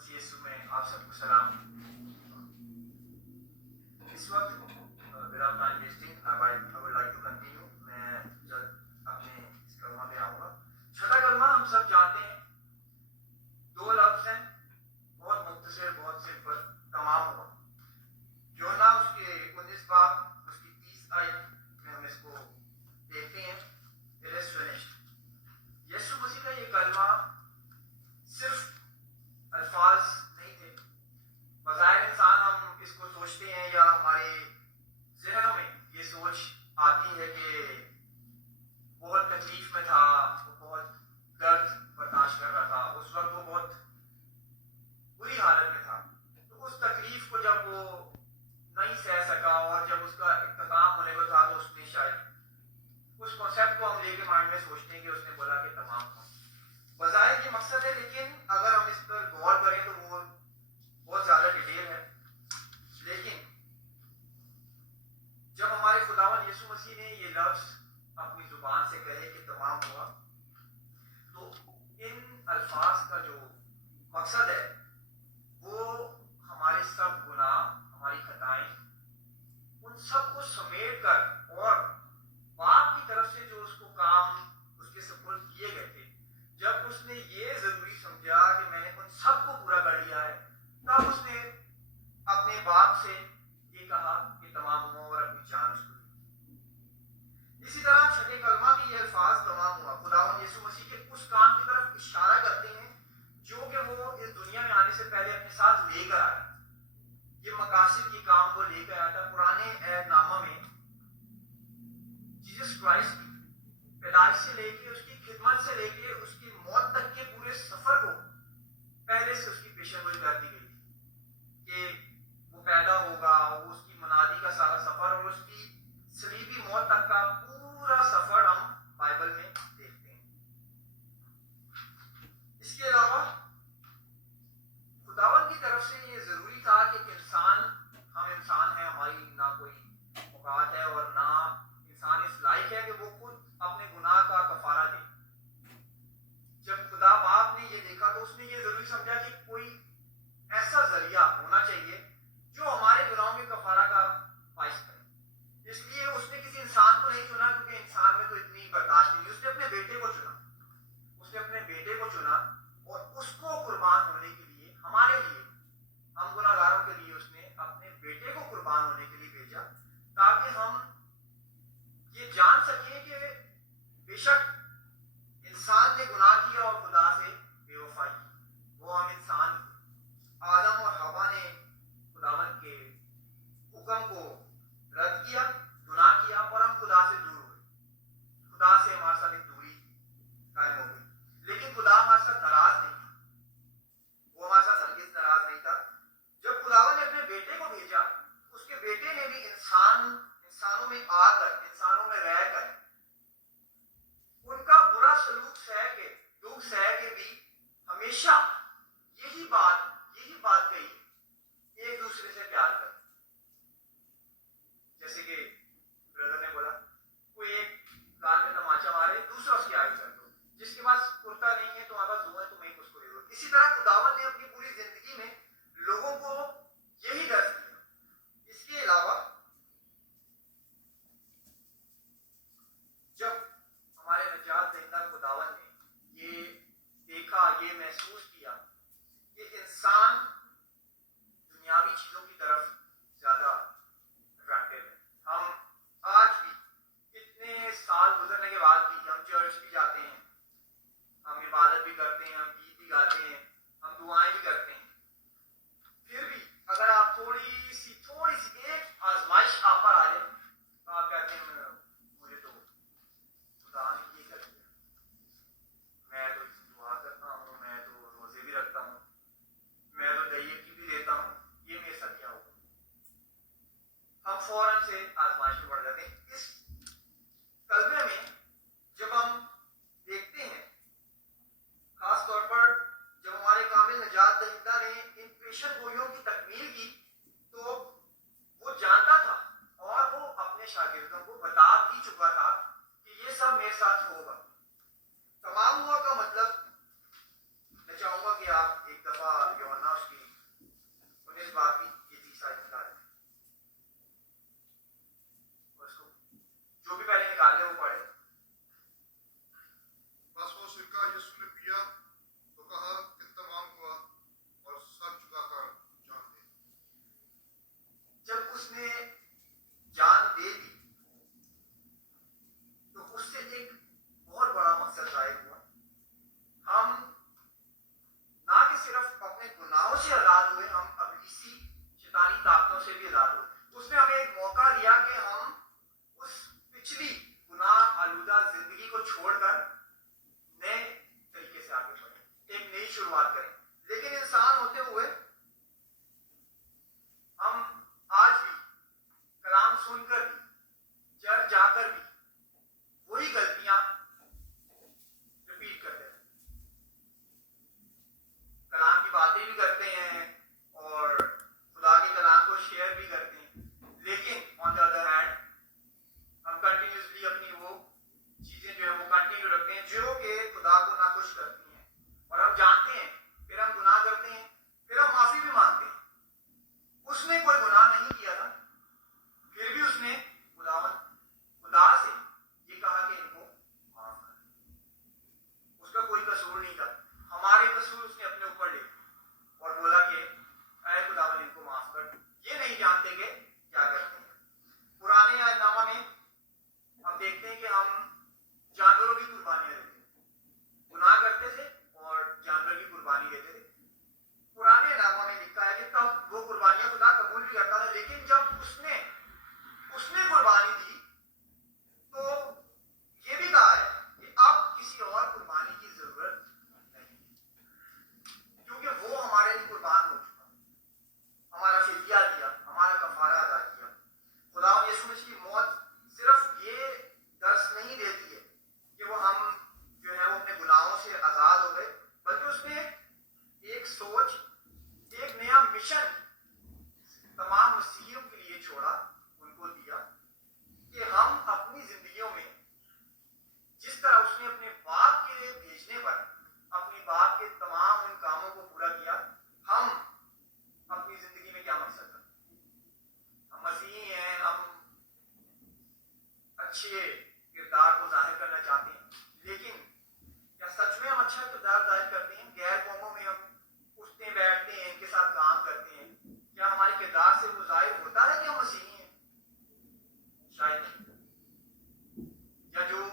مسیح یسوع میں آپ سب کو سلام. اس وقت without time wasting, I would like to continue. میں جب اپنے اس کلمہ پہ آؤں گا. چھٹا کلمہ ہم سب جانتے ہیں, دو لفظ ہیں, بہت مختصر, بہت سمپل, تمام ہوا. یوحنا اس کے 19 باب اس کی 30 آیت میں ہم اس کو دیکھتے ہیں. It is finished. یسوع مسیح کا یہ کلمہ صرف الفاظ نہیں تھے. بظاہر انسان ہم اس کو سوچتے ہیں یا ہمارے ذہنوں میں یہ سوچ آتی ہے کہ بہت تکلیف میں تھا, وہ بہت درد برداشت کر رہا تھا, اس وقت وہ بہت بری حالت میں تھا. تو اس تکلیف کو جب وہ نہیں سہ سکا اور جب اس کا اختتام ہونے کو تھا تو اس نے شاید اس کانسیپٹ کو ہم لے کے مائنڈ میں سوچتے ہیں کہ اس نے بولا کہ تمام ہو. بظاہر یہ مقصد ہے, لیکن اگر ہم اس پر غور کریں تو وہ بہت زیادہ ڈیٹیل ہے. لیکن جب ہمارے خداوند یسوع مسیح نے یہ لفظ اپنی زبان سے کہے کہ تمام ہوا, تو ان الفاظ کا جو مقصد ہے وہ ہمارے سب گناہ, ہماری خطائیں, ان سب کو سمیٹ کر اور باپ کی طرف سے جو اس کو کام اس کے سپرد کیے گئے تھے, جب اس نے یہ ضروری سمجھا کہ میں نے ان سب کو پورا کر لیا ہے, تب اس نے اپنے باپ سے یہ کہا کہ تمام ہوا اور اپنی جان اس کو دی. اسی طرح چھٹے کلمہ بھی یہ الفاظ تمام ہوا خداوند یسوع مسیح کے اس کام کی طرف اشارہ کرتے ہیں جو کہ وہ اس دنیا میں آنے سے پہلے اپنے ساتھ لے کر آیا. یہ مقاصد کی کام وہ لے کر آیا تھا. پرانے عہد نامہ میں جیسس کرائسٹ کی پیدائش سے لے کے, اس کی خدمت سے لے کے اس کی موت تک کے پورے سفر کو پہلے سے اس کی پیشن گوئی کر دی گئی تھی کہ وہ پیدا ہوگا, وہ اس کی منادی کا سارا سفر اور اس کی صلیبی موت تک کا پورا سفر ہم بائبل میں دیکھتے ہیں. اس کے علاوہ خداوند کی طرف سے یہ ضروری تھا کہ انسان, ہم انسان ہیں, ہماری نہ کوئی اوقات ہے اور نہ انسان اس لائق ہے کہ وہ خود اپنے گناہ کا کفارہ دے. جب خدا باپ نے یہ دیکھا تو اس نے یہ ضروری سمجھا کہ کوئی ایسا ذریعہ ہونا چاہیے جو ہمارے گناہوں کے کفارہ کا باعث کرے. اس لیے اس نے کسی انسان کو نہیں چنا کیونکہ انسان میں تو اتنی برداشت نہیں. اس نے اپنے بیٹے کو چنا, اس نے اپنے بیٹے کو چنا اور اس کو قربان ہونے کے لیے, ہمارے لیے, ہم گناہ گاروں کے لیے اس نے اپنے بیٹے کو قربان ہونے کے لیے بھیجا, تاکہ ہم یہ جان سکیں کہ بے شک انسان نے گناہ کیا اور خدا سے بے وفائی کی. وہ ہم انسان, آدم اور حوا نے خداوند کے حکم کو رد کیا, گناہ کیا اور ہم خدا سے دور ہوئے. خدا سے ہمارے ساتھ ایک دوری قائم ہو گئی. لیکن خدا ہمارے ساتھ ناراض نہیں تھا, وہ ہمارے ساتھ ہرگز ناراض نہیں تھا. جب خداوند نے اپنے بیٹے کو بھیجا, اس کے بیٹے نے بھی انسانوں میں آ کر, انسانوں میں رہ کر, ان کا برا سلوک سہ کے, دکھ سہ کے بھی ہمیشہ یہی بات کہی, ایک دوسرے سے پیار کر. جیسے کہ بردر نے بولا, کوئی ایک کان میں تماچا مارے, دوسرا اس کی آگے کر دو. جس کے پاس کرتا نہیں ہے تو آواز دو ہے, تم ایک اس کو دے دو. اسی طرح خداوند نے اپنی پوری زندگی میں لوگوں کو یہی درس دیا. اس کے علاوہ جب ہمارے نجات دہندہ خداوند نے یہ دیکھا, یہ محسوس کیا کہ انسان دنیاوی چیزوں کی طرف زیادہ اٹریکٹیو ہے. ہم آج بھی اتنے سال گزرنے کے بعد بھی ہم چرچ بھی جاتے ہیں, ہم عبادت بھی کرتے ہیں, ہم گیت بھی گاتے ہیں, ہم دعائیں بھی کرتے ہیں. پھر بھی اگر آپ تھوڑی سی ایک آزمائش آپ پر آ جائے تو آپ کہتے ہیں مجھے تو خدا نے یہ کر دیا, میں تو دعا کرتا ہوں, میں تو روزے بھی رکھتا ہوں, میں تو دہیے کی بھی دیتا ہوں, یہ میرے ساتھ کیا ہوگا. ہم فوراً سے آزمائش میں پڑ جاتے ہیں. اس کلمے میں جب ہم دیکھتے ہیں, خاص طور پر جب ہمارے کامل نجات دہندہ نے ان پیشن گوئیوں کی تکمیل کی, تو وہ جانتا تھا اور وہ اپنے شاگردوں کو بتا بھی چکا تھا کہ یہ سب میرے ساتھ ہوگا. تمام ہوا کا مطلب, میں چاہوں گا کہ آپ ایک دفعہ یوحنا سے بھی آزاد ہو. اس نے ہمیں ایک موقع دیا کہ ہم اس پچھلی گناہ آلودہ زندگی کو چھوڑ کر نئے طریقے سے آگے بڑھیں, ایک نئی شروعات کریں. لیکن انسان ہوتے ہوئے ہم آج بھی کلام سن کر بھی, چرچ جا کر بھی وہی غلطیاں رپیٹ کرتے ہیں. کلام کی باتیں بھی کرتے ہیں اور خدا کے کلام کو شیئر بھی کرتے ہیں, لیکن آن دا ادر ہینڈ ہم کنٹینیوسلی اپنی وہ چیزیں جو ہے وہ کنٹینیو رکھتے ہیں جو کہ خدا کو ناخوش کرتی ہیں. اور ہم جانتے ہیں, پھر ہم گناہ کرتے ہیں, پھر ہم معافی بھی مانگتے ہیں. اس نے کوئی گناہ نہیں کیا تھا, پھر بھی اس نے خدا سے یہ کہا کہ ان کو معاف کر. اس کا کوئی قصور نہیں تھا, ہمارے قصور اس نے اپنے اوپر لے اور بولا کہ اے خداوند ان کو معاف کر. یہ نہیں جانتے کہ کیا کرتے ہیں. پرانے عہد نامہ میں ہم دیکھتے ہیں کہ ہم جانوروں کی قربانیاں دیتے تھے, گناہ کرتے تھے اور جانور کی قربانی دیتے تھے. پرانے نامہ میں لکھا ہے کہ تب وہ قربانیاں خدا قبول بھی کرتا تھا, لیکن جب اس نے قربانی دی تو یہ بھی کہا ہے کہ اب کسی اور قربانی کی ضرورت نہیں, کیونکہ وہ ہمارے لیے قربان ہو چکا, ہمارا فدیہ دیا, ہمارا کفارہ ادا کیا. خدا یسوع مسیح کی موت صرف یہ درس نہیں دیتی ہے کہ وہ ہم جو ہے وہ اپنے گناہوں سے آزاد ہو گئے, بلکہ اس نے ایک سوچ, ایک نیا مشن تمام مسیحیوں کے لیے چھوڑا, ان کو دیا کہ ہم اپنی زندگیوں میں جس طرح اس نے اپنے باپ کے لیے بھیجنے پر اپنے باپ کے تمام ان کاموں کو پورا کیا, ہم اپنی زندگی میں کیا مقصد رکھتے ہیں. ہم مسیحی ہیں, ہم اچھے کردار کو ظاہر کرنا چاہتے ہیں, لیکن کیا سچ میں ہم اچھا کردار ظاہر کرتے ہیں؟ غیر قوموں میں ہم اٹھتے بیٹھتے ہیں, ان کے ساتھ کام کرتے ہیں, کیا ہمارے کردار سے وہ ظاہر ہوتا ہے کہ ہم مسیحی ہیں؟ شاید نہیں. یا جو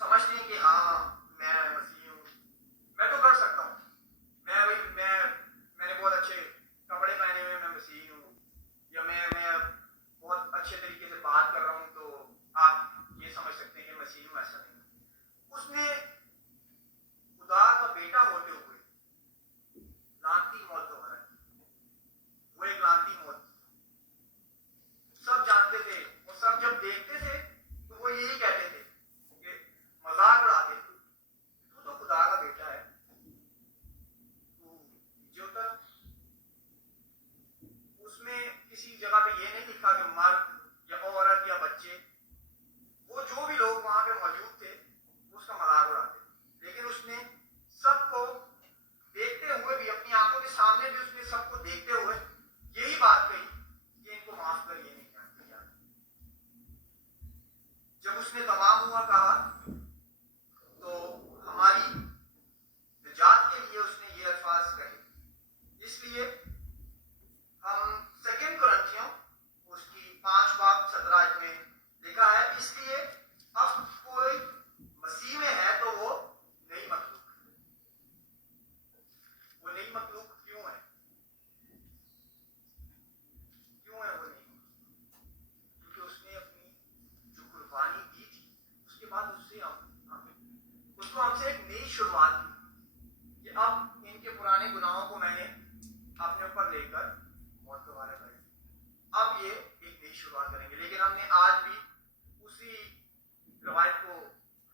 سمجھتے ہیں کہ ہاں میں مسیحی ہوں, میں تو کر سکتا ہوں, میں نے بہت اچھے کپڑے پہنے ہوئے, میں مسیحی ہوں, یا میں بہت اچھے طریقے سے بات کر رہا ہوں تو آپ یہ سمجھ سکتے ہیں کہ مسیحی ہوں. ایسا نہیں. اس نے خدا کا بیٹا ہوتے ہوئے لانتی موت کو ہرا کی. وہ ایک لانتی موت سب جانتے تھے, اور سب جب دیکھتے تھے تو وہ یہی کہتے تھے کہ مذاق اڑاتے تھے, تو خدا کا بیٹا ہے, تو نیچے اتر. اس میں کسی جگہ پہ یہ نہیں لکھا کہ مرد یا عورت یا بچے, وہ جو بھی لوگ وہاں پہ موجود تھے اس کا مذاق اڑاتے تھے, لیکن اس نے سب کو دیکھتے ہوئے بھی, اپنی آنکھوں کے سامنے بھی اس نے سب کو دیکھتے ہوئے یہی بات کہی کہ ان کو معاف کر, یہ نہیں جانتے کیا. جب اس نے تمام ہوا کہا تو ہماری نجات کے لیے اس نے یہ الفاظ کہے. اس لیے ہم 2 کرنتھیوں اس کی 5:17 میں لکھا ہے, اس لیے اب کوئی مسیح میں ہے تو وہ نئی مخلوق ہے. وہ نئی مخلوق کیوں ہے؟ کیوں ہے وہ نئی مخلوق؟ کیونکہ اس نے اپنی جو قربانی دی تھی اس کے بعد اس کو ہم سے ایک نئی شروعات کی کہ اب ان کے پرانے گناہوں کو میں نے اپنے اوپر لے کر موت دوبارہ کریں, اب یہ ایک نئی شروعات کریں گے. لیکن ہم نے آج بھی اسی روایت کو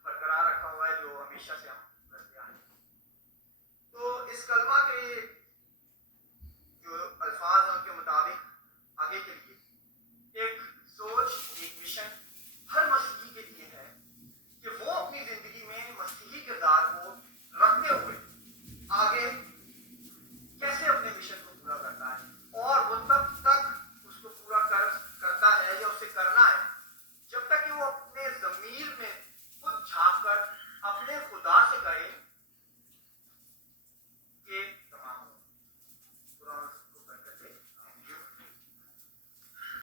برقرار رکھا ہوا ہے جو ہمیشہ سے